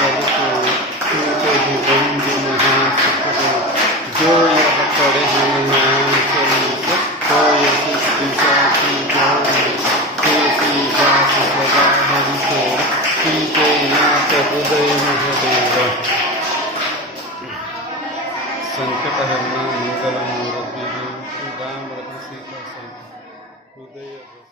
सबको तुमको भी गोविंद महासुख जो यह पढ़े हनुमान चालीसा तो यह दिशा की तुलसी दास सदा हरि को पीते नाथ हृदय महादेव संकट हरना मंगल मूर्ति राम रघु सीता हृदय